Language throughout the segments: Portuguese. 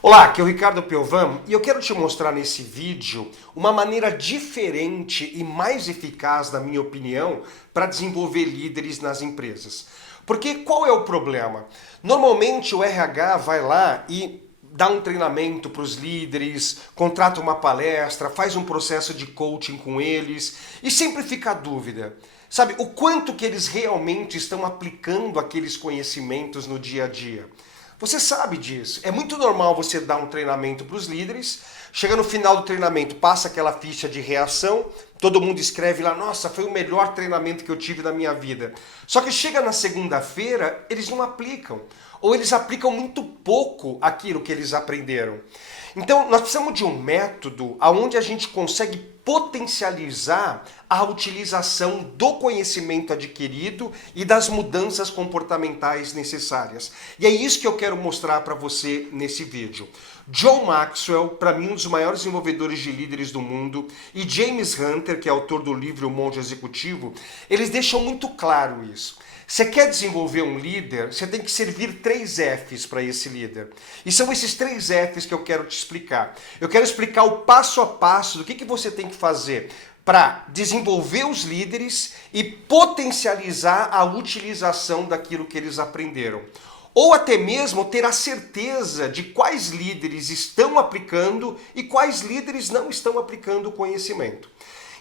Olá, aqui é o Ricardo Piovan e eu quero te mostrar nesse vídeo uma maneira diferente e mais eficaz, na minha opinião, para desenvolver líderes nas empresas. Porque qual é o problema? Normalmente o RH vai lá e dá um treinamento para os líderes, contrata uma palestra, faz um processo de coaching com eles e sempre fica a dúvida. Sabe, o quanto que eles realmente estão aplicando aqueles conhecimentos no dia a dia. Você sabe disso. É muito normal você dar um treinamento para os líderes, chega no final do treinamento, passa aquela ficha de reação, todo mundo escreve lá, nossa, foi o melhor treinamento que eu tive na minha vida. Só que chega na segunda-feira, eles não aplicam. Ou eles aplicam muito pouco aquilo que eles aprenderam. Então, nós precisamos de um método onde a gente consegue potencializar a utilização do conhecimento adquirido e das mudanças comportamentais necessárias. E é isso que eu quero mostrar para você nesse vídeo. John Maxwell, para mim um dos maiores desenvolvedores de líderes do mundo, e James Hunter, que é autor do livro O Monge Executivo, eles deixam muito claro isso. Você quer desenvolver um líder, você tem que servir 3 Fs para esse líder. E são esses 3 Fs que eu quero te explicar. Eu quero explicar o passo a passo do que você tem que fazer para desenvolver os líderes e potencializar a utilização daquilo que eles aprenderam. Ou até mesmo ter a certeza de quais líderes estão aplicando e quais líderes não estão aplicando o conhecimento.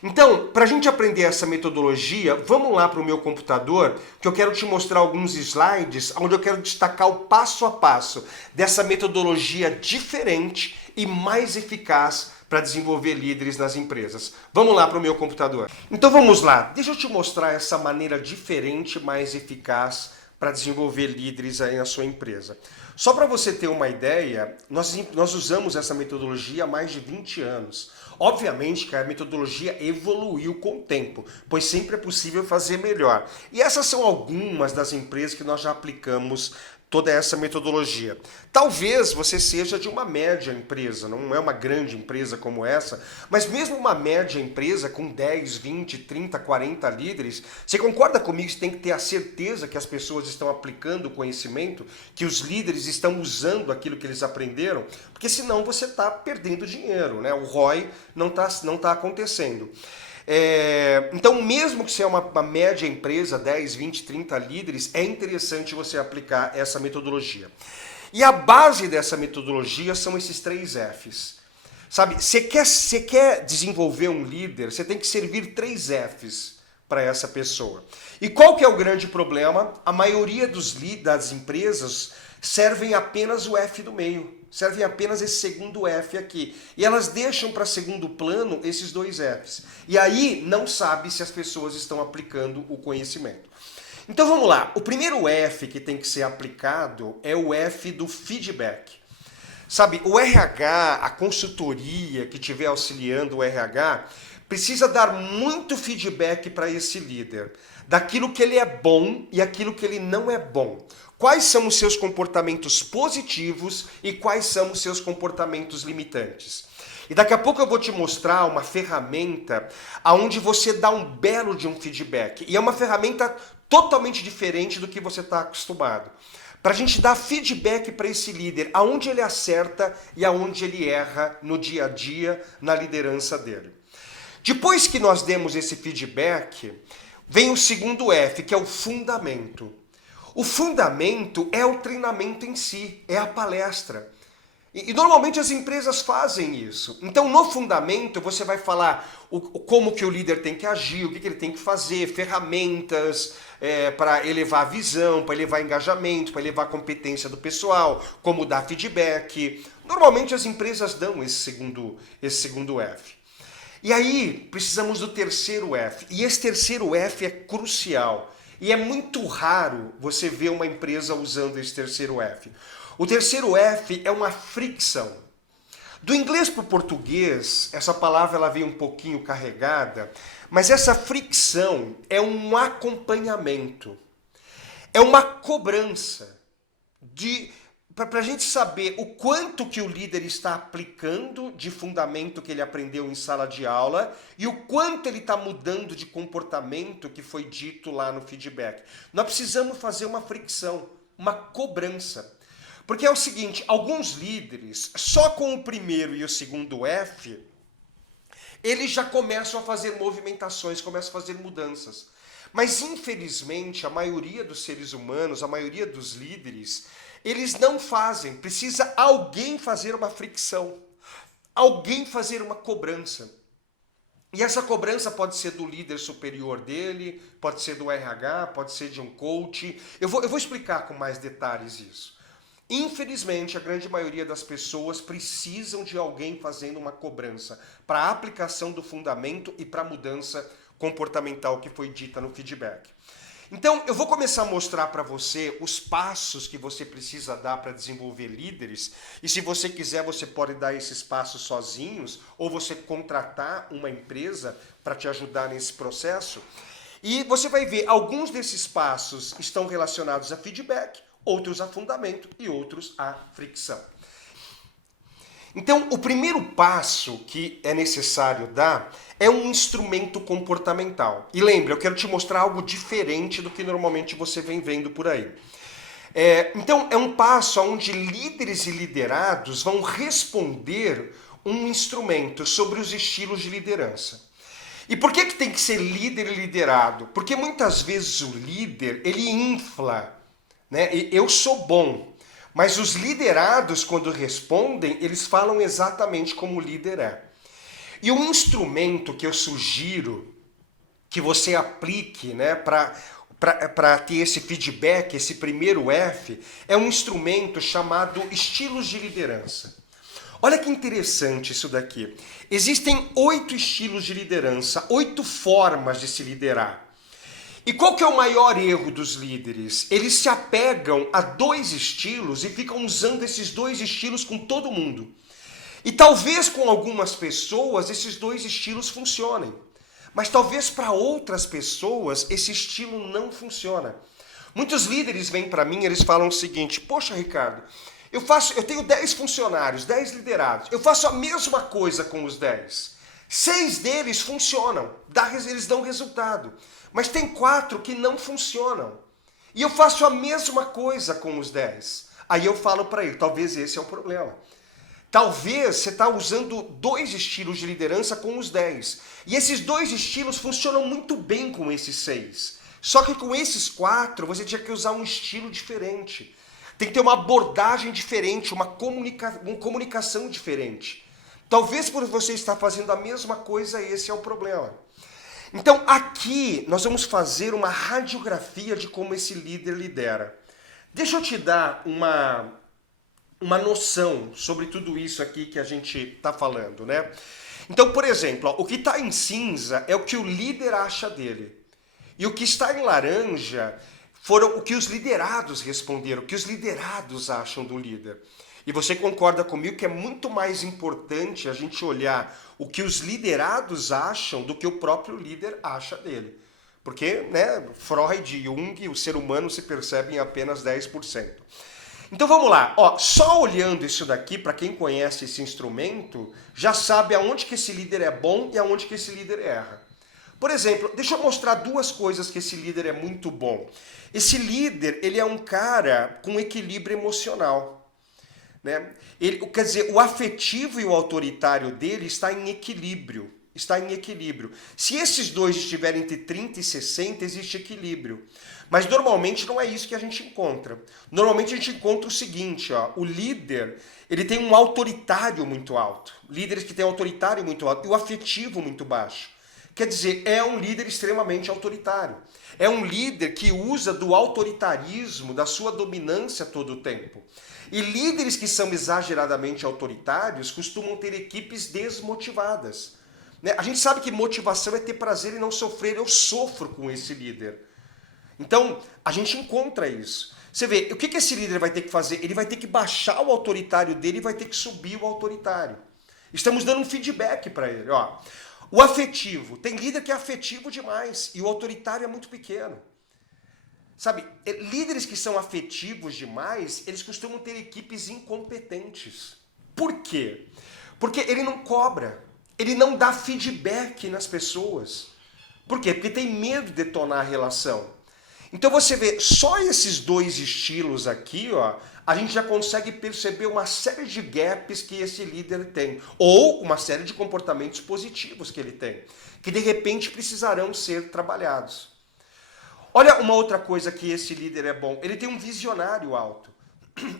Então, para a gente aprender essa metodologia, vamos lá para o meu computador, que eu quero te mostrar alguns slides onde eu quero destacar o passo a passo dessa metodologia diferente e mais eficaz para desenvolver líderes nas empresas. Vamos lá para o meu computador. Então vamos lá, deixa eu te mostrar essa maneira diferente, mais eficaz para desenvolver líderes aí na sua empresa. Só para você ter uma ideia, nós usamos essa metodologia há mais de 20 anos. Obviamente que a metodologia evoluiu com o tempo, pois sempre é possível fazer melhor. E essas são algumas das empresas que nós já aplicamos toda essa metodologia. Talvez você seja de uma média empresa, não é uma grande empresa como essa, mas mesmo uma média empresa com 10, 20, 30, 40 líderes, você concorda comigo que você tem que ter a certeza que as pessoas estão aplicando o conhecimento, que os líderes estão usando aquilo que eles aprenderam? Porque senão você está perdendo dinheiro, né? O ROI não tá acontecendo. Então, mesmo que você é uma média empresa, 10, 20, 30 líderes, é interessante você aplicar essa metodologia. E a base dessa metodologia são esses 3 Fs. Sabe, você quer desenvolver um líder, você tem que servir 3 Fs para essa pessoa. E qual que é o grande problema? A maioria das empresas servem apenas o F do meio. Servem apenas esse segundo F aqui. E elas deixam para segundo plano esses 2 Fs. E aí não sabe se as pessoas estão aplicando o conhecimento. Então vamos lá. O primeiro F que tem que ser aplicado é o F do feedback. Sabe, o RH, a consultoria que estiver auxiliando o RH, precisa dar muito feedback para esse líder. Daquilo que ele é bom e aquilo que ele não é bom. Quais são os seus comportamentos positivos e quais são os seus comportamentos limitantes. E daqui a pouco eu vou te mostrar uma ferramenta onde você dá um belo de um feedback. E é uma ferramenta totalmente diferente do que você está acostumado. Para a gente dar feedback para esse líder, aonde ele acerta e aonde ele erra no dia a dia, na liderança dele. Depois que nós demos esse feedback, vem o segundo F, que é o fundamento. O fundamento é o treinamento em si, é a palestra. E normalmente as empresas fazem isso. Então, no fundamento, você vai falar como que o líder tem que agir, o que ele tem que fazer, ferramentas para elevar a visão, para elevar engajamento, para elevar a competência do pessoal, como dar feedback. Normalmente as empresas dão esse segundo F. E aí, precisamos do terceiro F. E esse terceiro F é crucial. E é muito raro você ver uma empresa usando esse terceiro F. O terceiro F é uma fricção. Do inglês para o português, essa palavra ela veio um pouquinho carregada, mas essa fricção é um acompanhamento. É uma cobrança para a gente saber o quanto que o líder está aplicando de fundamento que ele aprendeu em sala de aula e o quanto ele está mudando de comportamento que foi dito lá no feedback. Nós precisamos fazer uma fricção, uma cobrança. Porque é o seguinte, alguns líderes, só com o primeiro e o segundo F, eles já começam a fazer movimentações, começam a fazer mudanças. Mas, infelizmente, a maioria dos seres humanos, a maioria dos líderes, eles não fazem. Precisa alguém fazer uma fricção, alguém fazer uma cobrança. E essa cobrança pode ser do líder superior dele, pode ser do RH, pode ser de um coach. Eu vou explicar com mais detalhes isso. Infelizmente, a grande maioria das pessoas precisam de alguém fazendo uma cobrança para a aplicação do fundamento e para a mudança comportamental que foi dita no feedback. Então, eu vou começar a mostrar para você os passos que você precisa dar para desenvolver líderes. E se você quiser, você pode dar esses passos sozinhos ou você contratar uma empresa para te ajudar nesse processo. E você vai ver, alguns desses passos estão relacionados a feedback, outros a fundamento e outros a fricção. Então, o primeiro passo que é necessário dar é um instrumento comportamental. E lembre, eu quero te mostrar algo diferente do que normalmente você vem vendo por aí. Então, é um passo onde líderes e liderados vão responder um instrumento sobre os estilos de liderança. E por que tem que ser líder e liderado? Porque muitas vezes o líder, ele infla, né? Eu sou bom. Mas os liderados, quando respondem, eles falam exatamente como o líder é. E um instrumento que eu sugiro que você aplique, né, para ter esse feedback, esse primeiro F, é um instrumento chamado estilos de liderança. Olha que interessante isso daqui. Existem 8 estilos de liderança, 8 formas de se liderar. E qual que é o maior erro dos líderes? Eles se apegam a 2 estilos e ficam usando esses 2 estilos com todo mundo. E talvez com algumas pessoas esses 2 estilos funcionem. Mas talvez para outras pessoas esse estilo não funciona. Muitos líderes vêm para mim e eles falam o seguinte: poxa, Ricardo, eu tenho 10 funcionários, 10 liderados, eu faço a mesma coisa com os 10. 6 deles funcionam, eles dão resultado. Mas tem 4 que não funcionam. E eu faço a mesma coisa com os 10. Aí eu falo para ele, talvez esse é o problema. Talvez você está usando 2 estilos de liderança com os 10. E esses 2 estilos funcionam muito bem com esses 6. Só que com esses 4, você tinha que usar um estilo diferente. Tem que ter uma abordagem diferente, uma comunicação diferente. Talvez por você estar fazendo a mesma coisa, esse é o problema. Então, aqui nós vamos fazer uma radiografia de como esse líder lidera. Deixa eu te dar uma noção sobre tudo isso aqui que a gente está falando, né? Então, por exemplo, o que está em cinza é o que o líder acha dele. E o que está em laranja foram o que os liderados responderam, o que os liderados acham do líder. E você concorda comigo que é muito mais importante a gente olhar o que os liderados acham do que o próprio líder acha dele. Porque, né, Freud e Jung, o ser humano se percebe em apenas 10%. Então vamos lá, só olhando isso daqui, para quem conhece esse instrumento, já sabe aonde que esse líder é bom e aonde que esse líder erra. Por exemplo, deixa eu mostrar 2 coisas que esse líder é muito bom. Esse líder, ele é um cara com equilíbrio emocional. Né? Quer dizer, o afetivo e o autoritário dele está em equilíbrio. Está em equilíbrio. Se esses 2 estiverem entre 30 e 60, existe equilíbrio. Mas normalmente não é isso que a gente encontra. Normalmente a gente encontra o seguinte, o líder, ele tem um autoritário muito alto. Líderes que têm autoritário muito alto e o afetivo muito baixo. Quer dizer, é um líder extremamente autoritário. É um líder que usa do autoritarismo, da sua dominância todo o tempo. E líderes que são exageradamente autoritários costumam ter equipes desmotivadas. Né? A gente sabe que motivação é ter prazer e não sofrer. Eu sofro com esse líder. Então, a gente encontra isso. Você vê, o que esse líder vai ter que fazer? Ele vai ter que baixar o autoritário dele e vai ter que subir o autoritário. Estamos dando um feedback para ele. O afetivo. Tem líder que é afetivo demais e o autoritário é muito pequeno. Sabe, líderes que são afetivos demais, eles costumam ter equipes incompetentes. Por quê? Porque ele não cobra, ele não dá feedback nas pessoas. Por quê? Porque tem medo de detonar a relação. Então você vê, só esses dois estilos aqui, ó, a gente já consegue perceber uma série de gaps que esse líder tem, ou uma série de comportamentos positivos que ele tem, que de repente precisarão ser trabalhados. Olha uma outra coisa que esse líder é bom, ele tem um visionário alto.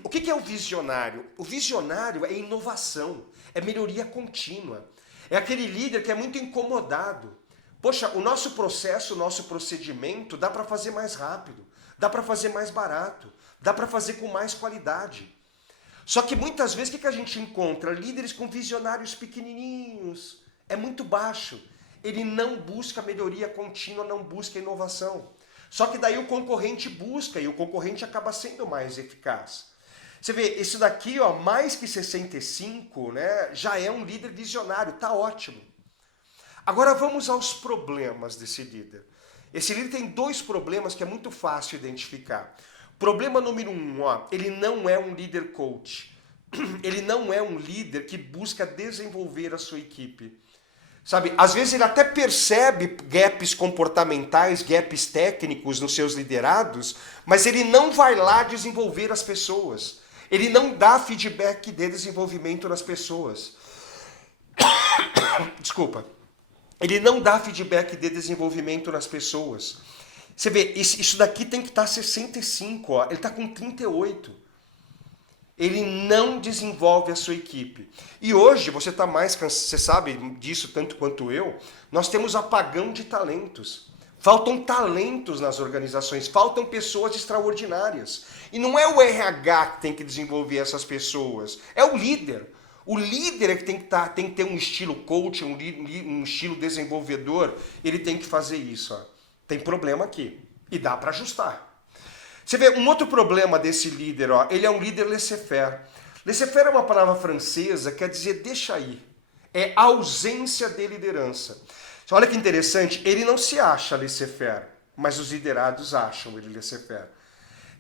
O que é o visionário? O visionário é inovação, é melhoria contínua. É aquele líder que é muito incomodado. Poxa, o nosso processo, o nosso procedimento dá para fazer mais rápido, dá para fazer mais barato, dá para fazer com mais qualidade. Só que muitas vezes o que a gente encontra? Líderes com visionários pequenininhos, é muito baixo. Ele não busca melhoria contínua, não busca inovação. Só que daí o concorrente busca e o concorrente acaba sendo mais eficaz. Você vê, isso daqui, ó, mais que 65, né, já é um líder visionário, tá ótimo. Agora vamos aos problemas desse líder. Esse líder tem dois problemas que é muito fácil identificar. Problema número 1, ó, ele não é um líder coach. Ele não é um líder que busca desenvolver a sua equipe. Sabe, às vezes ele até percebe gaps comportamentais, gaps técnicos nos seus liderados, mas ele não vai lá desenvolver as pessoas. Ele não dá feedback de desenvolvimento nas pessoas. Desculpa. Ele não dá feedback de desenvolvimento nas pessoas. Você vê, isso daqui tem que estar 65, ó. Ele está com 38. Ele não desenvolve a sua equipe. E hoje, você está mais cansado, você sabe disso tanto quanto eu, nós temos apagão de talentos. Faltam talentos nas organizações, faltam pessoas extraordinárias. E não é o RH que tem que desenvolver essas pessoas, é o líder. O líder é que tem que ter um estilo coach, um estilo desenvolvedor, ele tem que fazer isso. Ó. Tem problema aqui. E dá para ajustar. Você vê, um outro problema desse líder, ó, ele é um líder laissez-faire. Laissez-faire é uma palavra francesa, quer dizer deixa aí. É ausência de liderança. Olha que interessante, ele não se acha laissez-faire, mas os liderados acham ele laissez-faire.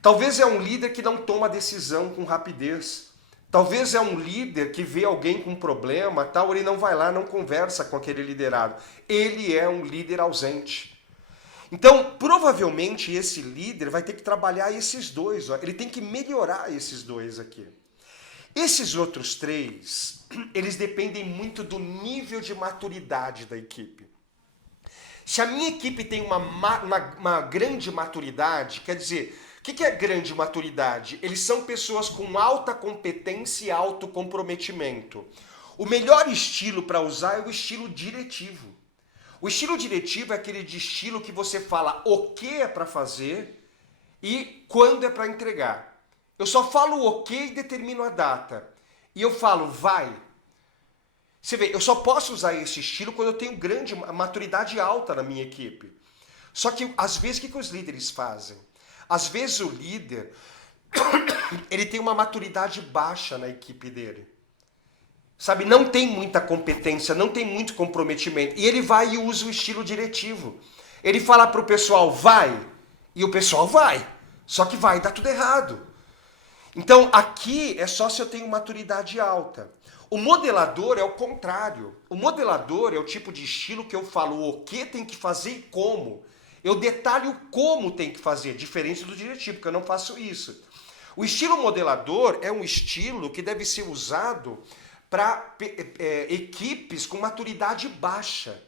Talvez é um líder que não toma decisão com rapidez. Talvez é um líder que vê alguém com problema, tal, ele não vai lá, não conversa com aquele liderado. Ele é um líder ausente. Então, provavelmente, esse líder vai ter que trabalhar esses dois. Ó. Ele tem que melhorar esses dois aqui. Esses outros três, eles dependem muito do nível de maturidade da equipe. Se a minha equipe tem uma grande maturidade, quer dizer, o que é grande maturidade? Eles são pessoas com alta competência e alto comprometimento. O melhor estilo para usar é o estilo diretivo. O estilo diretivo é aquele de estilo que você fala o que é para fazer e quando é para entregar. Eu só falo o que e determino a data. E eu falo vai. Você vê, eu só posso usar esse estilo quando eu tenho grande maturidade alta na minha equipe. Só que às vezes o que os líderes fazem? Às vezes o líder ele tem uma maturidade baixa na equipe dele. Sabe, não tem muita competência, não tem muito comprometimento. E ele vai e usa o estilo diretivo. Ele fala para o pessoal, vai, e o pessoal vai. Só que vai dar tudo errado. Então, aqui é só se eu tenho maturidade alta. O modelador é o contrário. O modelador é o tipo de estilo que eu falo o que tem que fazer e como. Eu detalho como tem que fazer, diferente do diretivo, porque eu não faço isso. O estilo modelador é um estilo que deve ser usado para equipes com maturidade baixa.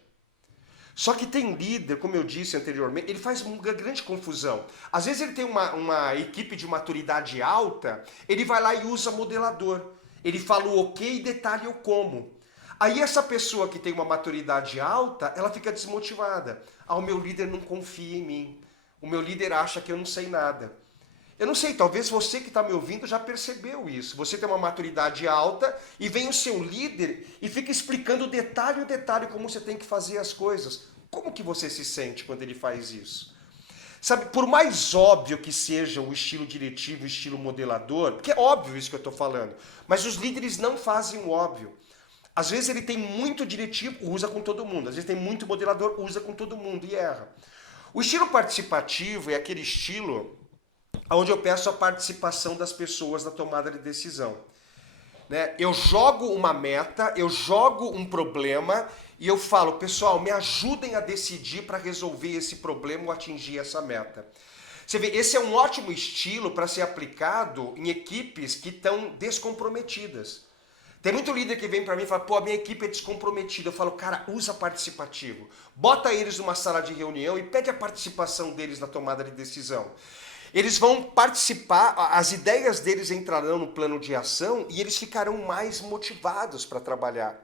Só que tem líder, como eu disse anteriormente, ele faz uma grande confusão. Às vezes ele tem uma equipe de maturidade alta, ele vai lá e usa modelador. Ele fala o ok e detalha o como. Aí essa pessoa que tem uma maturidade alta, ela fica desmotivada. Ah, o meu líder não confia em mim. O meu líder acha que eu não sei nada. Eu não sei, talvez você que está me ouvindo já percebeu isso. Você tem uma maturidade alta e vem o seu líder e fica explicando detalhe como você tem que fazer as coisas. Como que você se sente quando ele faz isso? Sabe, por mais óbvio que seja o estilo diretivo, o estilo modelador, porque é óbvio isso que eu estou falando, mas os líderes não fazem o óbvio. Às vezes ele tem muito diretivo, usa com todo mundo. Às vezes tem muito modelador, usa com todo mundo e erra. O estilo participativo é aquele estilo onde eu peço a participação das pessoas na tomada de decisão. Né? Eu jogo uma meta, eu jogo um problema e eu falo, pessoal, me ajudem a decidir para resolver esse problema ou atingir essa meta. Você vê, esse é um ótimo estilo para ser aplicado em equipes que estão descomprometidas. Tem muito líder que vem para mim e fala, pô, a minha equipe é descomprometida. Eu falo, cara, usa participativo. Bota eles numa sala de reunião e pede a participação deles na tomada de decisão. Eles vão participar, as ideias deles entrarão no plano de ação e eles ficarão mais motivados para trabalhar.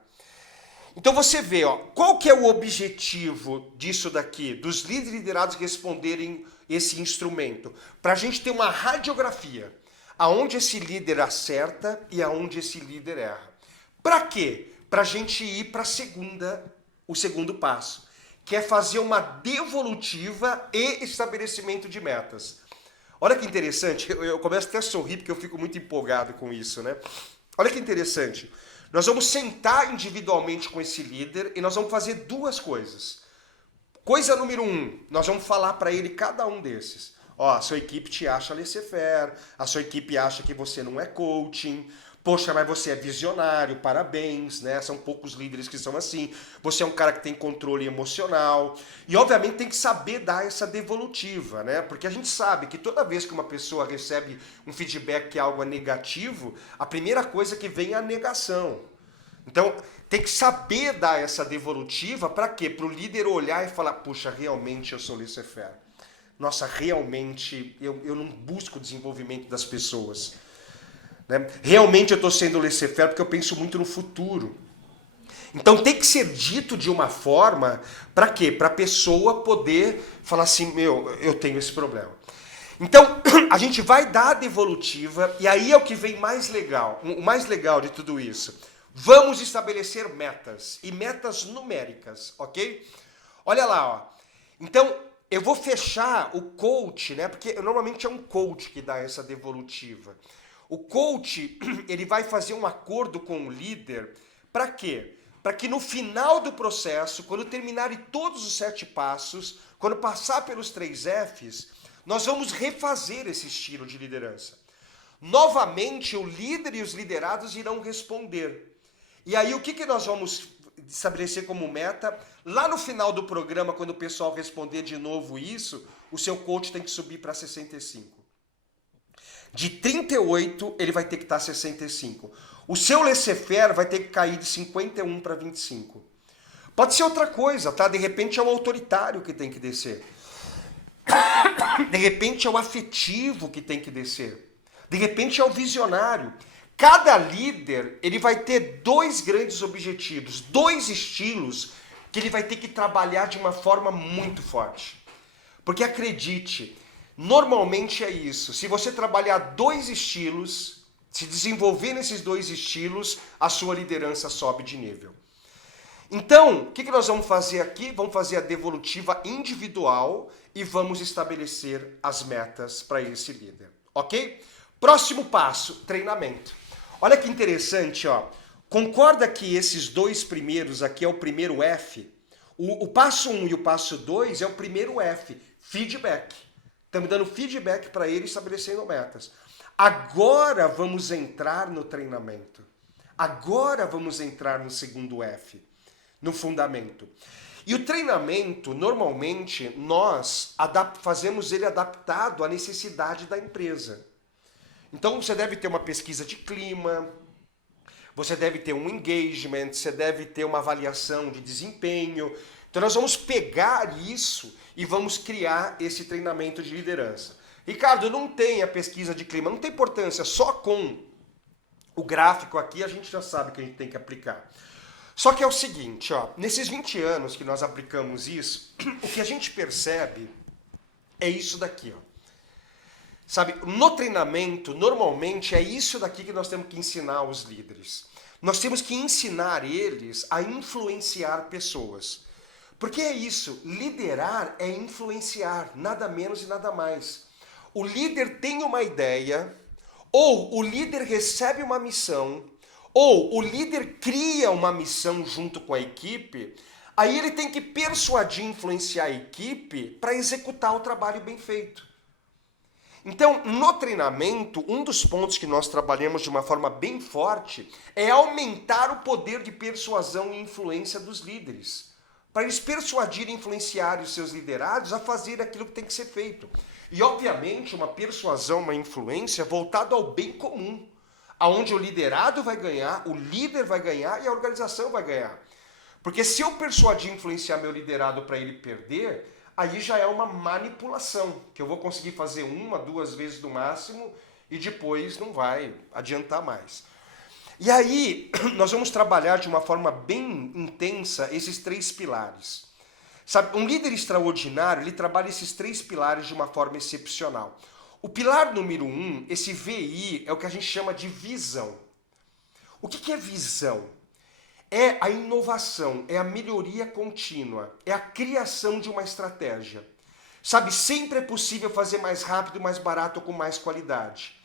Então você vê, ó, qual que é o objetivo disso daqui, dos líderes liderados responderem esse instrumento? Para a gente ter uma radiografia, aonde esse líder acerta e aonde esse líder erra. Para quê? Para a gente ir para o segundo passo, que é fazer uma devolutiva e estabelecimento de metas. Olha que interessante, eu começo até a sorrir porque eu fico muito empolgado com isso, né? Olha que interessante. Nós vamos sentar individualmente com esse líder e nós vamos fazer duas coisas. Coisa número 1, nós vamos falar para ele cada um desses. Ó, a sua equipe te acha laissez-faire, a sua equipe acha que você não é coaching, poxa, mas você é visionário, parabéns, né? São poucos líderes que são assim. Você é um cara que tem controle emocional. E, obviamente, tem que saber dar essa devolutiva, né? Porque a gente sabe que toda vez que uma pessoa recebe um feedback que algo é negativo, a primeira coisa que vem é a negação. Então, tem que saber dar essa devolutiva para quê? Para o líder olhar e falar, puxa, realmente eu sou laissez-faire. Nossa, realmente eu não busco o desenvolvimento das pessoas. Né? Realmente eu estou sendo laissez-faire porque eu penso muito no futuro. Então tem que ser dito de uma forma, para quê? Para a pessoa poder falar assim, eu tenho esse problema. Então a gente vai dar a devolutiva e aí é o que vem mais legal, o mais legal de tudo isso. Vamos estabelecer metas e metas numéricas, ok? Olha lá, ó. Então eu vou fechar o coach, né? Porque normalmente é um coach que dá essa devolutiva. O coach, ele vai fazer um acordo com o líder, para quê? Para que no final do processo, quando terminarem todos os 7 passos, quando passar pelos 3 Fs, nós vamos refazer esse estilo de liderança. Novamente, o líder e os liderados irão responder. E aí, o que nós vamos estabelecer como meta? Lá no final do programa, quando o pessoal responder de novo isso, o seu coach tem que subir para 65. De 38, ele vai ter que estar 65. O seu laissez-faire vai ter que cair de 51 para 25. Pode ser outra coisa, tá? De repente é o autoritário que tem que descer. De repente é o afetivo que tem que descer. De repente é o visionário. Cada líder, ele vai ter 2 grandes objetivos, 2 estilos que ele vai ter que trabalhar de uma forma muito forte. Porque acredite, normalmente é isso. Se você trabalhar 2 estilos, se desenvolver nesses 2 estilos, a sua liderança sobe de nível. Então, o que nós vamos fazer aqui? Vamos fazer a devolutiva individual e vamos estabelecer as metas para esse líder, ok? Próximo passo, treinamento. Olha que interessante, ó. Concorda que esses 2 primeiros aqui é o primeiro F? O passo 1 e o passo 2 é o primeiro F, feedback. Estamos dando feedback para ele, estabelecendo metas. Agora vamos entrar no treinamento. Agora vamos entrar no segundo F, no fundamento. E o treinamento, normalmente, nós fazemos ele adaptado à necessidade da empresa. Então, você deve ter uma pesquisa de clima, você deve ter um engagement, você deve ter uma avaliação de desempenho. Então, nós vamos pegar isso e vamos criar esse treinamento de liderança. Ricardo, não tem a pesquisa de clima, não tem importância, só com o gráfico aqui a gente já sabe que a gente tem que aplicar. Só que é o seguinte, ó, nesses 20 anos que nós aplicamos isso, o que a gente percebe é isso daqui, ó. Sabe, no treinamento, normalmente é isso daqui que nós temos que ensinar aos líderes. Nós temos que ensinar eles a influenciar pessoas. Porque é isso, liderar é influenciar, nada menos e nada mais. O líder tem uma ideia, ou o líder recebe uma missão, ou o líder cria uma missão junto com a equipe, aí ele tem que persuadir e influenciar a equipe para executar o trabalho bem feito. Então, no treinamento, um dos pontos que nós trabalhamos de uma forma bem forte é aumentar o poder de persuasão e influência dos líderes. para eles persuadirem, influenciarem os seus liderados a fazer aquilo que tem que ser feito. E, obviamente, uma persuasão, uma influência voltada ao bem comum, aonde o liderado vai ganhar, o líder vai ganhar e a organização vai ganhar. Porque se eu persuadir e influenciar meu liderado para ele perder, aí já é uma manipulação, que eu vou conseguir fazer 1, 2 vezes no máximo e depois não vai adiantar mais. E aí, nós vamos trabalhar de uma forma bem intensa esses 3 pilares. Sabe, um líder extraordinário, ele trabalha esses 3 pilares de uma forma excepcional. O pilar número 1, esse VI, é o que a gente chama de visão. O que é visão? É a inovação, é a melhoria contínua, é a criação de uma estratégia. Sabe, sempre é possível fazer mais rápido, mais barato ou com mais qualidade.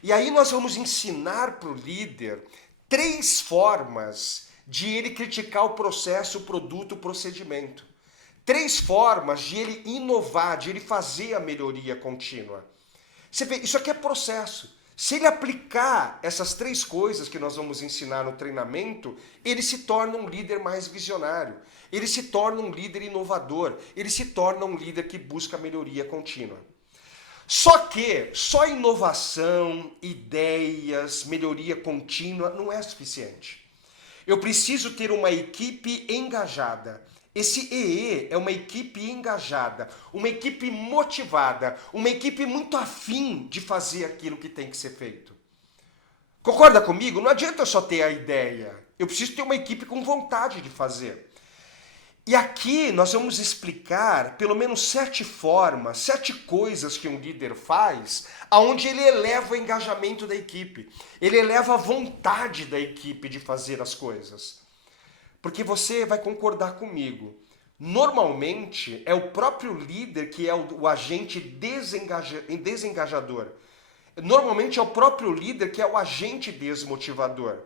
E aí nós vamos ensinar para o líder 3 formas de ele criticar o processo, o produto, o procedimento. 3 formas de ele inovar, de ele fazer a melhoria contínua. Você vê, isso aqui é processo. Se ele aplicar essas 3 coisas que nós vamos ensinar no treinamento, ele se torna um líder mais visionário. Ele se torna um líder inovador. Ele se torna um líder que busca melhoria contínua. Só que só inovação, ideias, melhoria contínua não é suficiente. Eu preciso ter uma equipe engajada. Esse EE é uma equipe engajada, uma equipe motivada, uma equipe muito afim de fazer aquilo que tem que ser feito. Concorda comigo? Não adianta eu só ter a ideia. Eu preciso ter uma equipe com vontade de fazer. E aqui nós vamos explicar pelo menos 7 formas, 7 coisas que um líder faz, aonde ele eleva o engajamento da equipe. Ele eleva a vontade da equipe de fazer as coisas. Porque você vai concordar comigo. Normalmente é o próprio líder que é o agente desengajador. Normalmente é o próprio líder que é o agente desmotivador.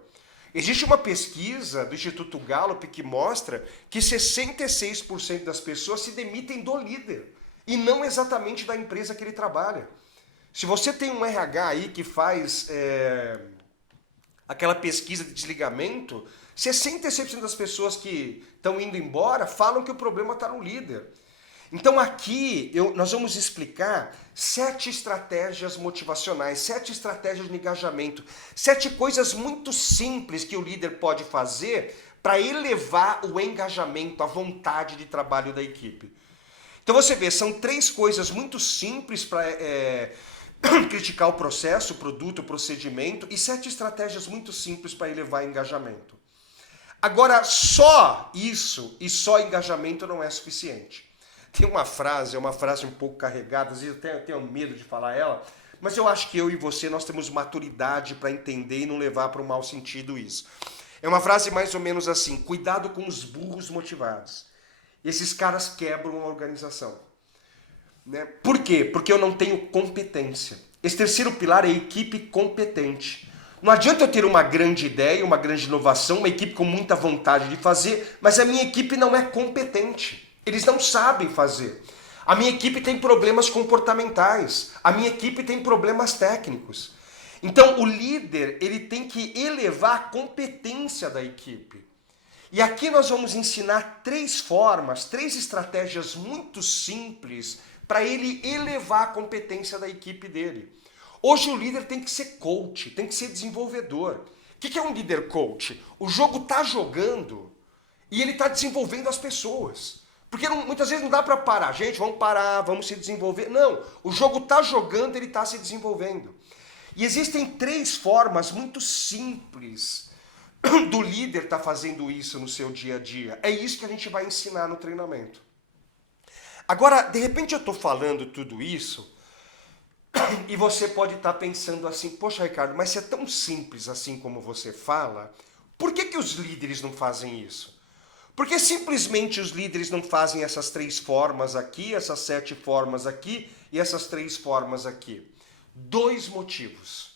Existe uma pesquisa do Instituto Gallup que mostra que 66% das pessoas se demitem do líder e não exatamente da empresa que ele trabalha. Se você tem um RH aí que faz aquela pesquisa de desligamento, 66% das pessoas que estão indo embora falam que o problema está no líder. Então aqui nós vamos explicar 7 estratégias motivacionais, 7 estratégias de engajamento, 7 coisas muito simples que o líder pode fazer para elevar o engajamento, a vontade de trabalho da equipe. Então você vê, são 3 coisas muito simples para criticar o processo, o produto, o procedimento e 7 estratégias muito simples para elevar engajamento. Agora, só isso e só engajamento não é suficiente. Tem uma frase, é uma frase um pouco carregada, às vezes eu tenho medo de falar ela, mas eu acho que eu e você, nós temos maturidade para entender e não levar para o mau sentido isso. É uma frase mais ou menos assim: cuidado com os burros motivados. Esses caras quebram a organização. Né? Por quê? Porque eu não tenho competência. Esse terceiro pilar é equipe competente. Não adianta eu ter uma grande ideia, uma grande inovação, uma equipe com muita vontade de fazer, mas a minha equipe não é competente. Eles não sabem fazer. A minha equipe tem problemas comportamentais. A minha equipe tem problemas técnicos. Então, o líder, ele tem que elevar a competência da equipe. E aqui nós vamos ensinar 3 formas, 3 estratégias muito simples para ele elevar a competência da equipe dele. Hoje o líder tem que ser coach, tem que ser desenvolvedor. O que é um líder coach? O jogo está jogando e ele está desenvolvendo as pessoas. Porque muitas vezes não dá para parar. Gente, vamos parar, vamos se desenvolver. Não, o jogo está jogando, ele está se desenvolvendo. E existem 3 formas muito simples do líder estar fazendo isso no seu dia a dia. É isso que a gente vai ensinar no treinamento. Agora, de repente eu estou falando tudo isso e você pode estar pensando assim: poxa, Ricardo, mas se é tão simples assim como você fala, por que os líderes não fazem isso? Porque simplesmente os líderes não fazem essas 3 formas aqui, essas 7 formas aqui e essas 3 formas aqui. 2 motivos.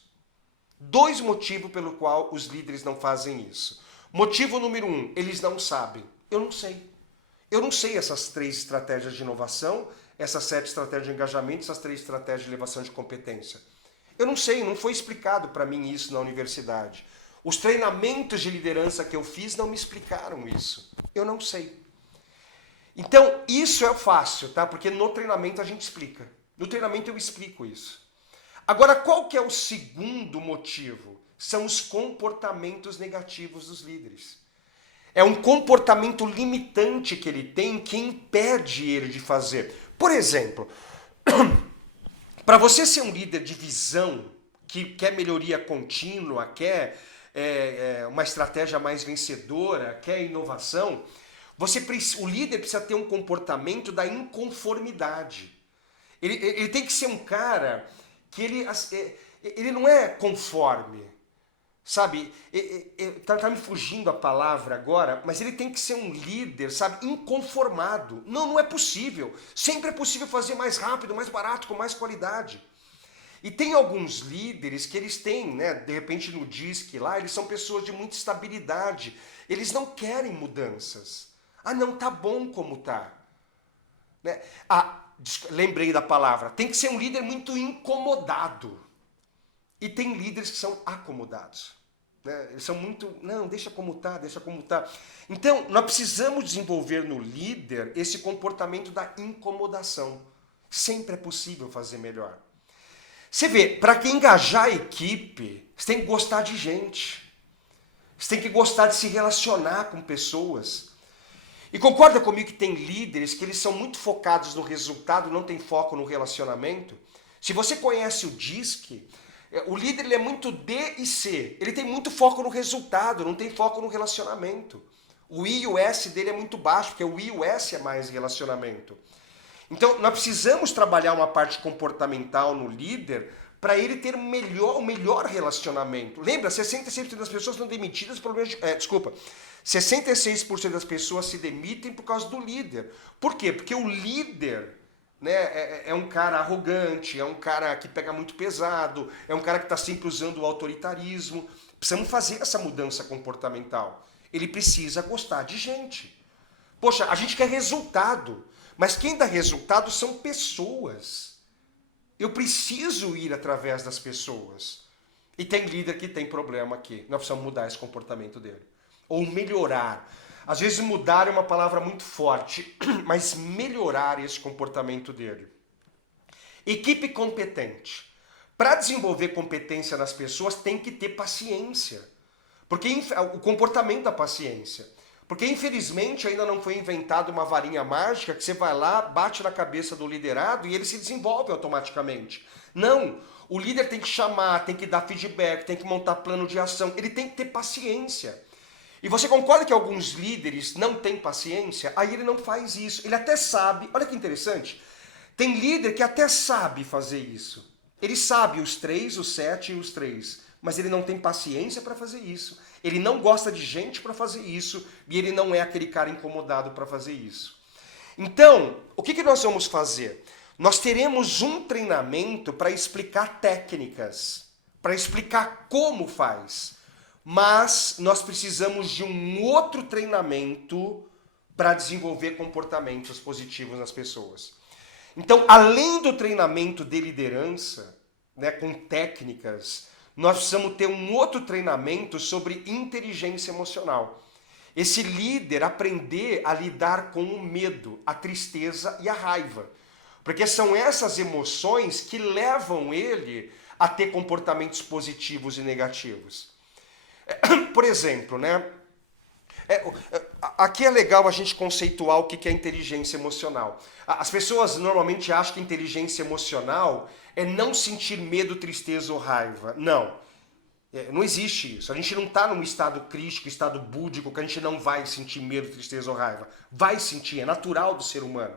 2 motivos pelo qual os líderes não fazem isso. Motivo número 1, eles não sabem. Eu não sei. Eu não sei essas 3 estratégias de inovação, essas 7 estratégias de engajamento, essas 3 estratégias de elevação de competência. Eu não sei, não foi explicado para mim isso na universidade. Os treinamentos de liderança que eu fiz não me explicaram isso. Eu não sei. Então, isso é fácil, tá? Porque no treinamento a gente explica. No treinamento eu explico isso. Agora, qual que é o segundo motivo? São os comportamentos negativos dos líderes. É um comportamento limitante que ele tem que impede ele de fazer. Por exemplo, para você ser um líder de visão, que quer melhoria contínua, quer uma estratégia mais vencedora, quer inovação, o líder precisa ter um comportamento da inconformidade. Ele tem que ser um cara que ele não é conforme, sabe? Tá me fugindo a palavra agora, mas ele tem que ser um líder, sabe? Inconformado. Não é possível. Sempre é possível fazer mais rápido, mais barato, com mais qualidade. E tem alguns líderes que eles têm, né? De repente no DISC lá, eles são pessoas de muita estabilidade. Eles não querem mudanças. Ah, não, tá bom como tá. Né? Lembrei da palavra. Tem que ser um líder muito incomodado. E tem líderes que são acomodados. Né? Eles são muito... Não, deixa como tá, deixa como tá. Então, nós precisamos desenvolver no líder esse comportamento da incomodação. Sempre é possível fazer melhor. Você vê, para que engajar a equipe, você tem que gostar de gente. Você tem que gostar de se relacionar com pessoas. E concorda comigo que tem líderes que eles são muito focados no resultado, não tem foco no relacionamento? Se você conhece o DISC, o líder ele é muito D e C. Ele tem muito foco no resultado, não tem foco no relacionamento. O I e o S dele é muito baixo, porque o I e o S é mais relacionamento. Então, nós precisamos trabalhar uma parte comportamental no líder para ele ter um melhor relacionamento. Lembra, 66% das pessoas são demitidas por problemas de... 66% das pessoas se demitem por causa do líder. Por quê? Porque o líder, né, é um cara arrogante, é um cara que pega muito pesado, é um cara que está sempre usando o autoritarismo. Precisamos fazer essa mudança comportamental. Ele precisa gostar de gente. Poxa, a gente quer resultado, mas quem dá resultado são pessoas. Eu preciso ir através das pessoas. E tem líder que tem problema aqui. Nós precisamos mudar esse comportamento dele. Ou melhorar. Às vezes mudar é uma palavra muito forte, mas melhorar esse comportamento dele. Equipe competente. Para desenvolver competência nas pessoas tem que ter paciência. Porque o comportamento da paciência. Porque infelizmente ainda não foi inventada uma varinha mágica que você vai lá, bate na cabeça do liderado e ele se desenvolve automaticamente. Não, o líder tem que chamar, tem que dar feedback, tem que montar plano de ação, ele tem que ter paciência. E você concorda que alguns líderes não têm paciência? Aí ele não faz isso, ele até sabe, olha que interessante, tem líder que até sabe fazer isso. Ele sabe os 3, os 7 e os 3, mas ele não tem paciência para fazer isso. Ele não gosta de gente para fazer isso e ele não é aquele cara incomodado para fazer isso. Então, o que nós vamos fazer? Nós teremos um treinamento para explicar técnicas, para explicar como faz. Mas nós precisamos de um outro treinamento para desenvolver comportamentos positivos nas pessoas. Então, além do treinamento de liderança, né, com técnicas, nós precisamos ter um outro treinamento sobre inteligência emocional. Esse líder aprender a lidar com o medo, a tristeza e a raiva. Porque são essas emoções que levam ele a ter comportamentos positivos e negativos. Por exemplo, né? Aqui é legal a gente conceituar o que é inteligência emocional. As pessoas normalmente acham que inteligência emocional é não sentir medo, tristeza ou raiva. Não. Não existe isso. A gente não está num estado crítico, estado búdico, que a gente não vai sentir medo, tristeza ou raiva. Vai sentir, é natural do ser humano.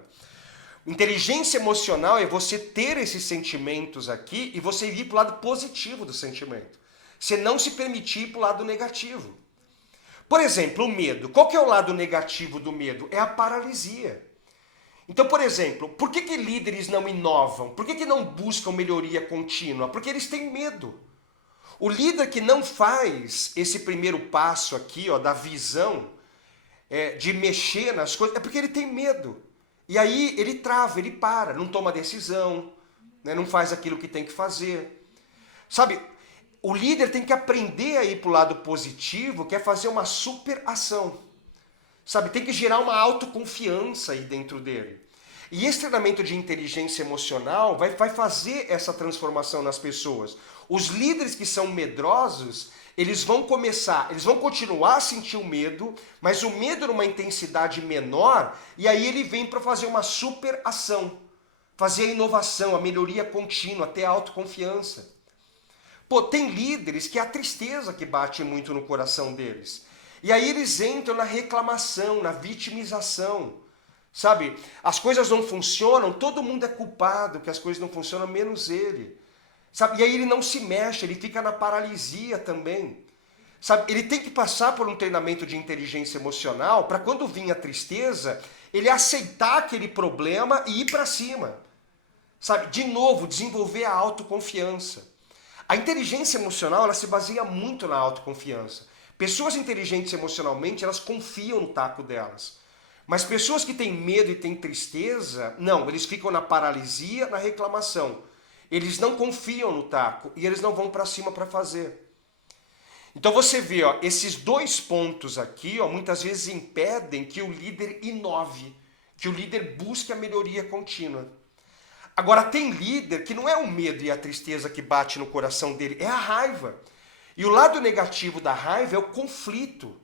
Inteligência emocional é você ter esses sentimentos aqui e você ir para o lado positivo do sentimento. Você não se permitir ir para o lado negativo. Por exemplo, o medo. Qual que é o lado negativo do medo? É a paralisia. Então, por exemplo, por que líderes não inovam? Por que não buscam melhoria contínua? Porque eles têm medo. O líder que não faz esse primeiro passo aqui, ó, da visão, de mexer nas coisas, é porque ele tem medo. E aí ele trava, ele para, não toma decisão, né, não faz aquilo que tem que fazer. Sabe, o líder tem que aprender a ir para o lado positivo, que é fazer uma super ação. Sabe, tem que gerar uma autoconfiança aí dentro dele. E esse treinamento de inteligência emocional vai fazer essa transformação nas pessoas. Os líderes que são medrosos, eles vão continuar a sentir o medo, mas o medo numa intensidade menor, e aí ele vem para fazer uma super ação, fazer a inovação, a melhoria contínua, ter a autoconfiança. Pô, tem líderes que é a tristeza que bate muito no coração deles. E aí eles entram na reclamação, na vitimização. Sabe, as coisas não funcionam, todo mundo é culpado que as coisas não funcionam, menos ele. Sabe, e aí ele não se mexe, ele fica na paralisia também. Sabe, ele tem que passar por um treinamento de inteligência emocional para quando vir a tristeza, ele aceitar aquele problema e ir para cima. Sabe, de novo, desenvolver a autoconfiança. A inteligência emocional, ela se baseia muito na autoconfiança. Pessoas inteligentes emocionalmente, elas confiam no taco delas. Mas pessoas que têm medo e têm tristeza, não, eles ficam na paralisia, na reclamação. Eles não confiam no taco e eles não vão para cima para fazer. Então você vê, ó, esses dois pontos aqui, ó, muitas vezes impedem que o líder inove, que o líder busque a melhoria contínua. Agora tem líder que não é o medo e a tristeza que bate no coração dele, é a raiva. E o lado negativo da raiva é o conflito.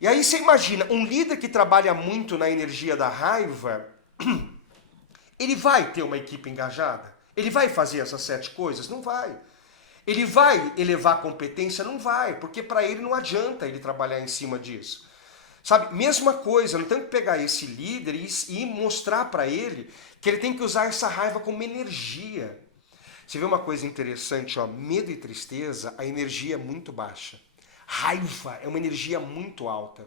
E aí você imagina, um líder que trabalha muito na energia da raiva, ele vai ter uma equipe engajada? Ele vai fazer essas 7 coisas? Não vai. Ele vai elevar a competência? Não vai, porque para ele não adianta ele trabalhar em cima disso. Sabe, mesma coisa, não tem que pegar esse líder e mostrar para ele que ele tem que usar essa raiva como energia. Você vê uma coisa interessante, ó, medo e tristeza, a energia é muito baixa. Raiva é uma energia muito alta.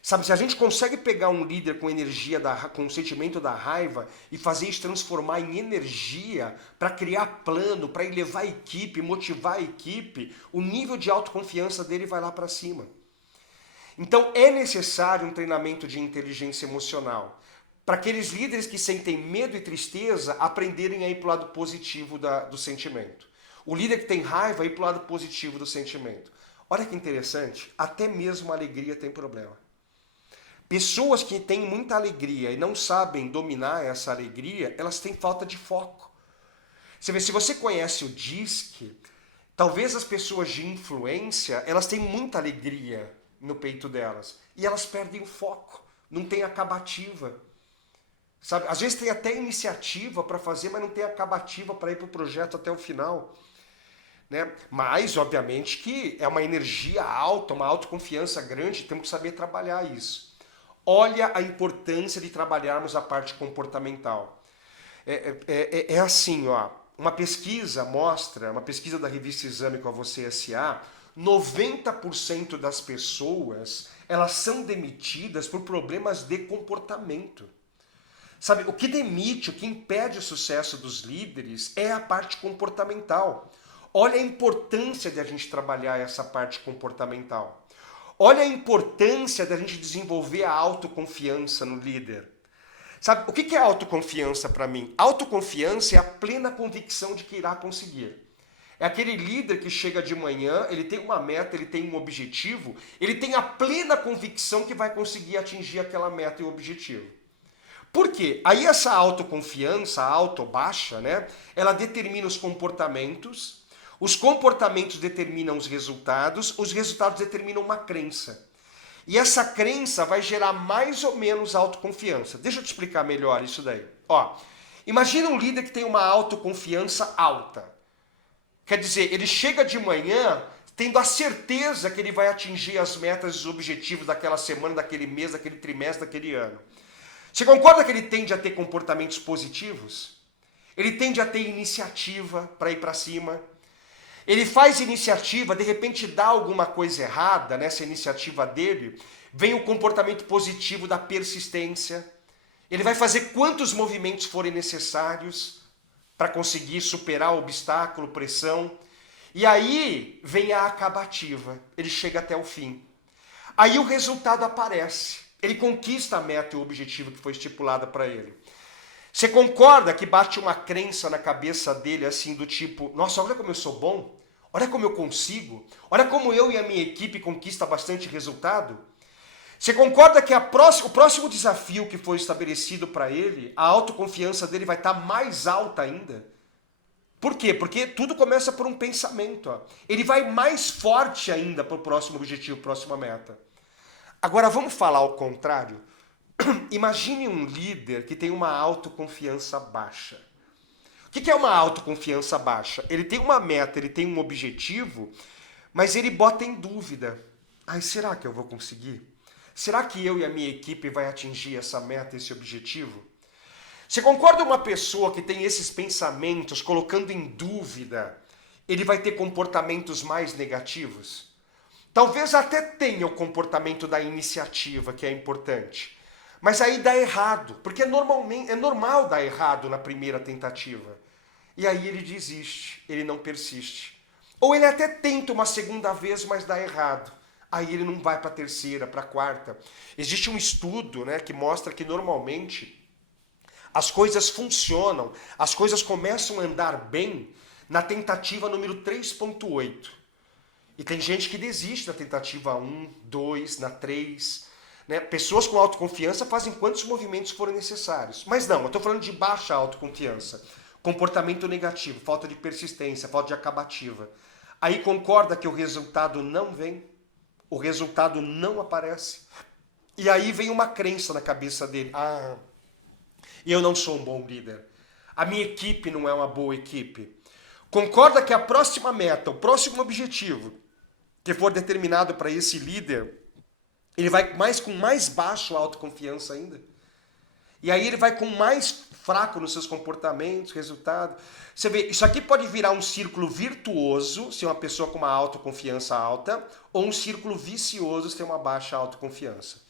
Sabe, se a gente consegue pegar um líder com energia, com o sentimento da raiva e fazer isso transformar em energia para criar plano, para elevar a equipe, motivar a equipe, o nível de autoconfiança dele vai lá para cima. Então é necessário um treinamento de inteligência emocional para aqueles líderes que sentem medo e tristeza aprenderem a ir para o lado positivo do sentimento. O líder que tem raiva ir para o lado positivo do sentimento. Olha que interessante, até mesmo a alegria tem problema. Pessoas que têm muita alegria e não sabem dominar essa alegria, elas têm falta de foco. Você vê, se você conhece o DISC, talvez as pessoas de influência, elas têm muita alegria no peito delas e elas perdem o foco, não tem acabativa. Sabe? Às vezes tem até iniciativa para fazer, mas não tem acabativa para ir para o projeto até o final. Né? Mas, obviamente, que é uma energia alta, uma autoconfiança grande, temos que saber trabalhar isso. Olha a importância de trabalharmos a parte comportamental. É assim, ó, uma pesquisa mostra, uma pesquisa da revista Exame com a Você S.A., 90% das pessoas, elas são demitidas por problemas de comportamento. Sabe, o que demite, o que impede o sucesso dos líderes é a parte comportamental. Olha a importância de a gente trabalhar essa parte comportamental. Olha a importância da gente desenvolver a autoconfiança no líder. Sabe, o que é autoconfiança para mim? Autoconfiança é a plena convicção de que irá conseguir. É aquele líder que chega de manhã, ele tem uma meta, ele tem um objetivo, ele tem a plena convicção que vai conseguir atingir aquela meta e o objetivo. Por quê? Aí essa autoconfiança, a auto-baixa, né, ela determina os comportamentos determinam os resultados determinam uma crença. E essa crença vai gerar mais ou menos autoconfiança. Deixa eu te explicar melhor isso daí. Ó, imagina um líder que tem uma autoconfiança alta. Quer dizer, ele chega de manhã tendo a certeza que ele vai atingir as metas e os objetivos daquela semana, daquele mês, daquele trimestre, daquele ano. Você concorda que ele tende a ter comportamentos positivos? Ele tende a ter iniciativa para ir para cima. Ele faz iniciativa, de repente dá alguma coisa errada nessa iniciativa dele, vem o comportamento positivo da persistência. Ele vai fazer quantos movimentos forem necessários para conseguir superar o obstáculo, pressão. E aí vem a acabativa, ele chega até o fim. Aí o resultado aparece, ele conquista a meta e o objetivo que foi estipulado para ele. Você concorda que bate uma crença na cabeça dele assim do tipo, nossa, olha como eu sou bom, olha como eu consigo, olha como eu e a minha equipe conquista bastante resultado? Você concorda que o próximo desafio que foi estabelecido para ele, a autoconfiança dele vai estar mais alta ainda? Por quê? Porque tudo começa por um pensamento. Ó. Ele vai mais forte ainda para o próximo objetivo, próxima meta. Agora vamos falar ao contrário? Imagine um líder que tem uma autoconfiança baixa. O que é uma autoconfiança baixa? Ele tem uma meta, ele tem um objetivo, mas ele bota em dúvida. Ai, será que eu vou conseguir? Será que eu e a minha equipe vai atingir essa meta, esse objetivo? Você concorda uma pessoa que tem esses pensamentos colocando em dúvida, ele vai ter comportamentos mais negativos? Talvez até tenha o comportamento da iniciativa, que é importante. Mas aí dá errado, porque é normal dar errado na primeira tentativa. E aí ele desiste, ele não persiste. Ou ele até tenta uma segunda vez, mas dá errado. Aí ele não vai para a terceira, para a quarta. Existe um estudo, né, que mostra que normalmente as coisas funcionam, as coisas começam a andar bem na tentativa número 3.8. E tem gente que desiste na tentativa 1, 2, na 3. Né? Pessoas com autoconfiança fazem quantos movimentos forem necessários. Mas não, eu estou falando de baixa autoconfiança. Comportamento negativo, falta de persistência, falta de acabativa. Aí concorda que o resultado não vem? O resultado não aparece. E aí vem uma crença na cabeça dele. Ah, eu não sou um bom líder. A minha equipe não é uma boa equipe. Concorda que a próxima meta, o próximo objetivo que for determinado para esse líder, ele vai com mais baixo autoconfiança ainda. E aí ele vai com mais fraco nos seus comportamentos, resultado. Você vê, isso aqui pode virar um círculo virtuoso, se é uma pessoa com uma autoconfiança alta, ou um círculo vicioso, se tem uma baixa autoconfiança.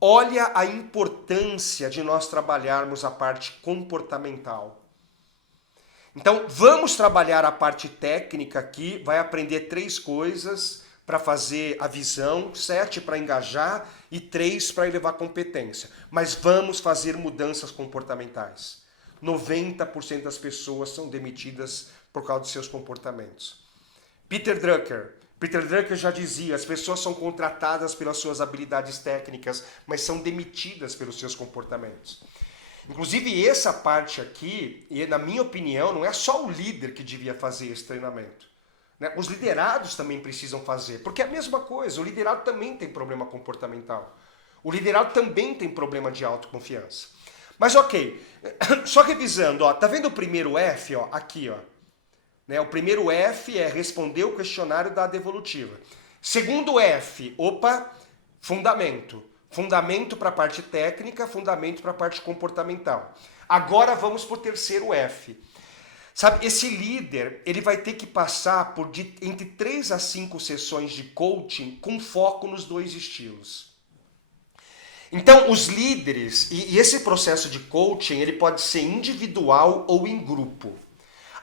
Olha a importância de nós trabalharmos a parte comportamental. Então, vamos trabalhar a parte técnica aqui, vai aprender 3 coisas para fazer a visão, 7 para engajar e 3 para elevar competência. Mas vamos fazer mudanças comportamentais. 90% das pessoas são demitidas por causa dos seus comportamentos. Peter Drucker já dizia, as pessoas são contratadas pelas suas habilidades técnicas, mas são demitidas pelos seus comportamentos. Inclusive essa parte aqui, e na minha opinião, não é só o líder que devia fazer esse treinamento. Né? Os liderados também precisam fazer, porque é a mesma coisa, o liderado também tem problema comportamental. O liderado também tem problema de autoconfiança. Mas ok, só revisando, ó, tá vendo o primeiro F, ó, aqui, ó? Né, o primeiro F é responder o questionário da devolutiva. Segundo F, fundamento. Fundamento para a parte técnica, fundamento para a parte comportamental. Agora vamos para o terceiro F. Sabe, esse líder, ele vai ter que passar por entre 3 a 5 sessões de coaching com foco nos 2 estilos. Então, os líderes, e esse processo de coaching, ele pode ser individual ou em grupo.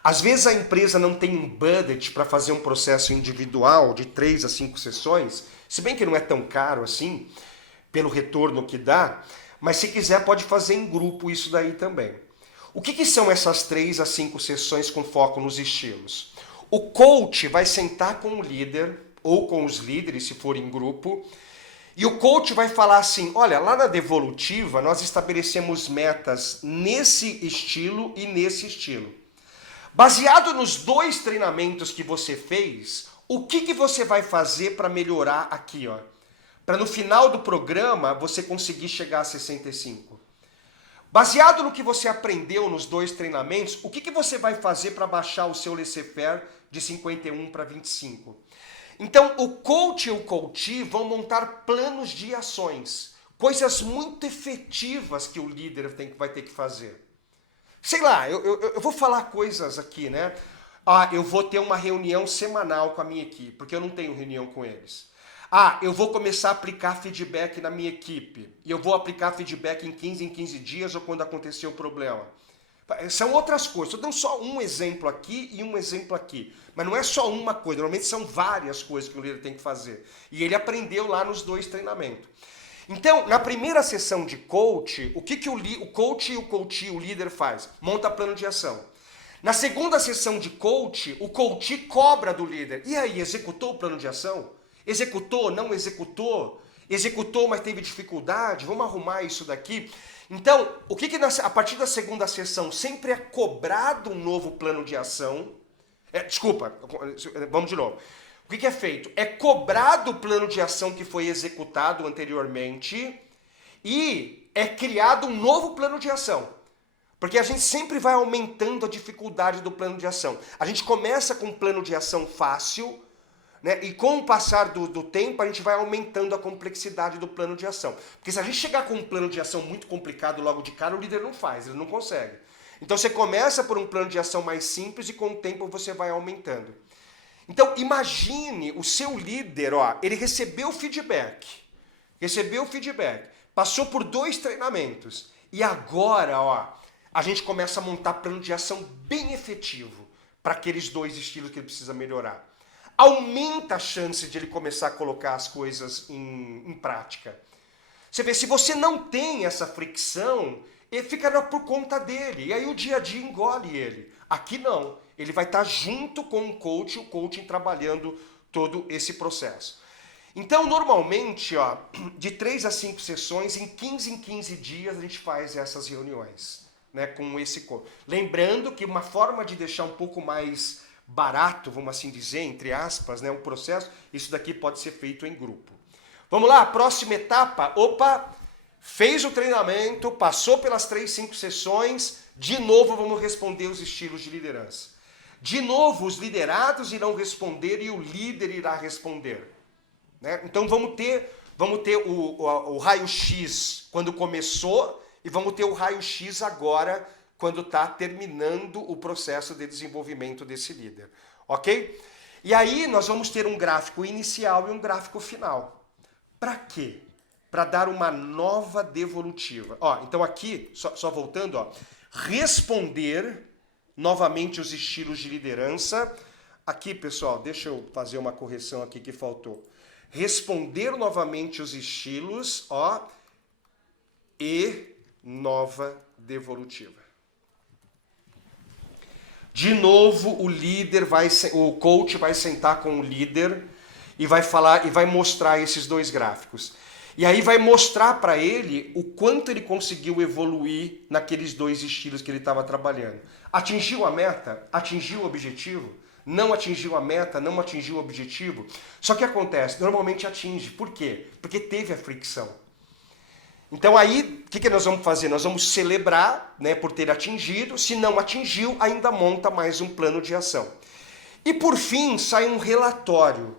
Às vezes a empresa não tem um budget para fazer um processo individual de 3 a 5 sessões, se bem que não é tão caro assim, pelo retorno que dá, mas se quiser pode fazer em grupo isso daí também. O que são essas 3 a 5 sessões com foco nos estilos? O coach vai sentar com o líder, ou com os líderes, se for em grupo, e o coach vai falar assim, olha, lá na devolutiva nós estabelecemos metas nesse estilo e nesse estilo. Baseado nos 2 treinamentos que você fez, o que você vai fazer para melhorar aqui, ó? Para no final do programa você conseguir chegar a 65. Baseado no que você aprendeu nos 2 treinamentos, o que você vai fazer para baixar o seu laissez-faire de 51 para 25? Então, o coach e o coachee vão montar planos de ações, coisas muito efetivas que o líder vai ter que fazer. Sei lá, eu vou falar coisas aqui, né? Ah, eu vou ter uma reunião semanal com a minha equipe, porque eu não tenho reunião com eles. Ah, eu vou começar a aplicar feedback na minha equipe. E eu vou aplicar feedback em 15 dias ou quando acontecer o problema. São outras coisas. Estou dando só um exemplo aqui e um exemplo aqui. Mas não é só uma coisa. Normalmente são várias coisas que o líder tem que fazer. E ele aprendeu lá nos 2 treinamentos. Então, na primeira sessão de coach, o que o coach e o coachee, o líder faz? Monta plano de ação. Na segunda sessão de coach, o coachee cobra do líder. E aí, executou o plano de ação? Executou? Não executou? Executou, mas teve dificuldade, vamos arrumar isso daqui. Então, o que a partir da segunda sessão sempre é cobrado um novo plano de ação? Desculpa, vamos de novo. O que é feito? É cobrado o plano de ação que foi executado anteriormente e é criado um novo plano de ação. Porque a gente sempre vai aumentando a dificuldade do plano de ação. A gente começa com um plano de ação fácil, né? E com o passar do tempo a gente vai aumentando a complexidade do plano de ação. Porque se a gente chegar com um plano de ação muito complicado logo de cara, o líder não faz, ele não consegue. Então você começa por um plano de ação mais simples e com o tempo você vai aumentando. Então imagine o seu líder, ele recebeu feedback, passou por 2 treinamentos e agora, a gente começa a montar plano de ação bem efetivo para aqueles 2 estilos que ele precisa melhorar. Aumenta a chance de ele começar a colocar as coisas em prática. Você vê, se você não tem essa fricção, ele fica por conta dele. E aí o dia a dia engole ele. Aqui não. Ele vai estar junto com o coaching trabalhando todo esse processo. Então, normalmente, de 3 a 5 sessões, em 15 dias, a gente faz essas reuniões, né, com esse coach. Lembrando que uma forma de deixar um pouco mais barato, vamos assim dizer, entre aspas, né, o processo, isso daqui pode ser feito em grupo. Vamos lá, próxima etapa. Fez o treinamento, passou pelas 3, 5 sessões, de novo vamos responder os estilos de liderança. De novo, os liderados irão responder e o líder irá responder. Né? Então vamos ter o raio-x quando começou e vamos ter o raio-x agora quando está terminando o processo de desenvolvimento desse líder. Ok? E aí nós vamos ter um gráfico inicial e um gráfico final. Para quê? Para dar uma nova devolutiva. Então aqui, só voltando, responder novamente os estilos de liderança. Aqui, pessoal, deixa eu fazer uma correção aqui que faltou. Responder novamente os estilos, e nova devolutiva. De novo, o coach vai sentar com o líder e vai falar e vai mostrar esses 2 gráficos. E aí vai mostrar para ele o quanto ele conseguiu evoluir naqueles 2 estilos que ele estava trabalhando. Atingiu a meta? Atingiu o objetivo? Não atingiu a meta? Não atingiu o objetivo? Só que acontece, normalmente atinge. Por quê? Porque teve a fricção. Então aí, o que nós vamos fazer? Nós vamos celebrar, né, por ter atingido. Se não atingiu, ainda monta mais um plano de ação. E por fim, sai um relatório.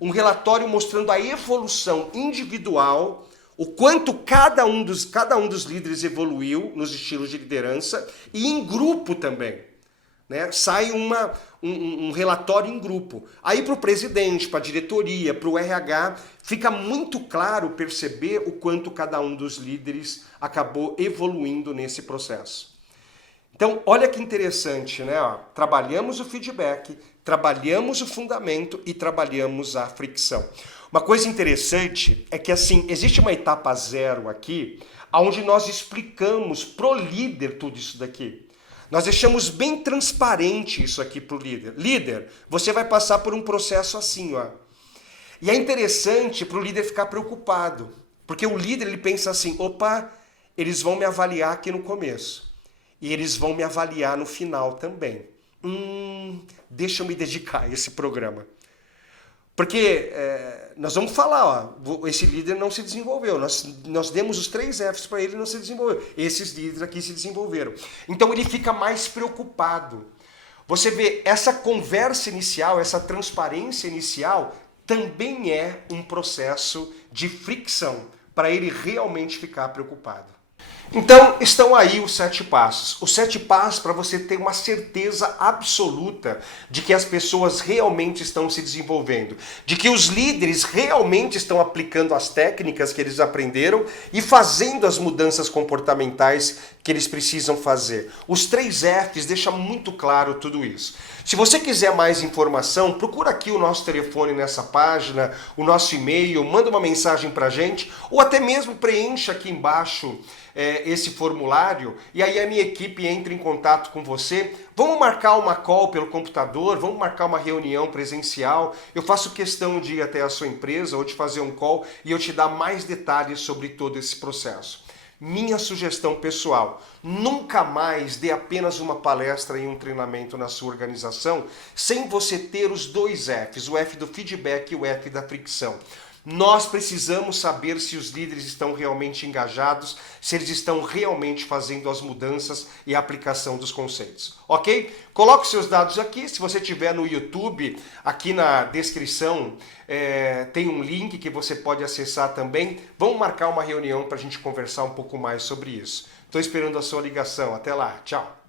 Um relatório mostrando a evolução individual, o quanto cada um dos líderes evoluiu nos estilos de liderança e em grupo também. Né? Sai um relatório em grupo. Aí para o presidente, para a diretoria, para o RH, fica muito claro perceber o quanto cada um dos líderes acabou evoluindo nesse processo. Então, olha que interessante, né? Trabalhamos o feedback, trabalhamos o fundamento e trabalhamos a fricção. Uma coisa interessante é que, assim, existe uma etapa 0 aqui, onde nós explicamos pro líder tudo isso daqui. Nós deixamos bem transparente isso aqui pro líder. Líder, você vai passar por um processo assim, E é interessante pro líder ficar preocupado, porque o líder ele pensa assim, eles vão me avaliar aqui no começo. E eles vão me avaliar no final também. Deixa eu me dedicar a esse programa. Porque nós vamos falar, esse líder não se desenvolveu. Nós demos os 3 Fs para ele e não se desenvolveu. Esses líderes aqui se desenvolveram. Então ele fica mais preocupado. Você vê, essa conversa inicial, essa transparência inicial, também é um processo de fricção, para ele realmente ficar preocupado. Então, estão aí os 7 passos. Os 7 passos para você ter uma certeza absoluta de que as pessoas realmente estão se desenvolvendo, de que os líderes realmente estão aplicando as técnicas que eles aprenderam e fazendo as mudanças comportamentais que eles precisam fazer. Os 3 Fs deixam muito claro tudo isso. Se você quiser mais informação, procura aqui o nosso telefone nessa página, o nosso e-mail, manda uma mensagem para a gente, ou até mesmo preencha aqui embaixo esse formulário e aí a minha equipe entra em contato com você. Vamos marcar uma call pelo computador, vamos marcar uma reunião presencial. Eu faço questão de ir até a sua empresa ou de fazer um call e eu te dar mais detalhes sobre todo esse processo. Minha sugestão pessoal, nunca mais dê apenas uma palestra e um treinamento na sua organização sem você ter os dois Fs, o F do feedback e o F da fricção. Nós precisamos saber se os líderes estão realmente engajados, se eles estão realmente fazendo as mudanças e a aplicação dos conceitos, ok? Coloque os seus dados aqui, se você estiver no YouTube, aqui na descrição tem um link que você pode acessar também. Vamos marcar uma reunião para a gente conversar um pouco mais sobre isso. Estou esperando a sua ligação. Até lá, tchau!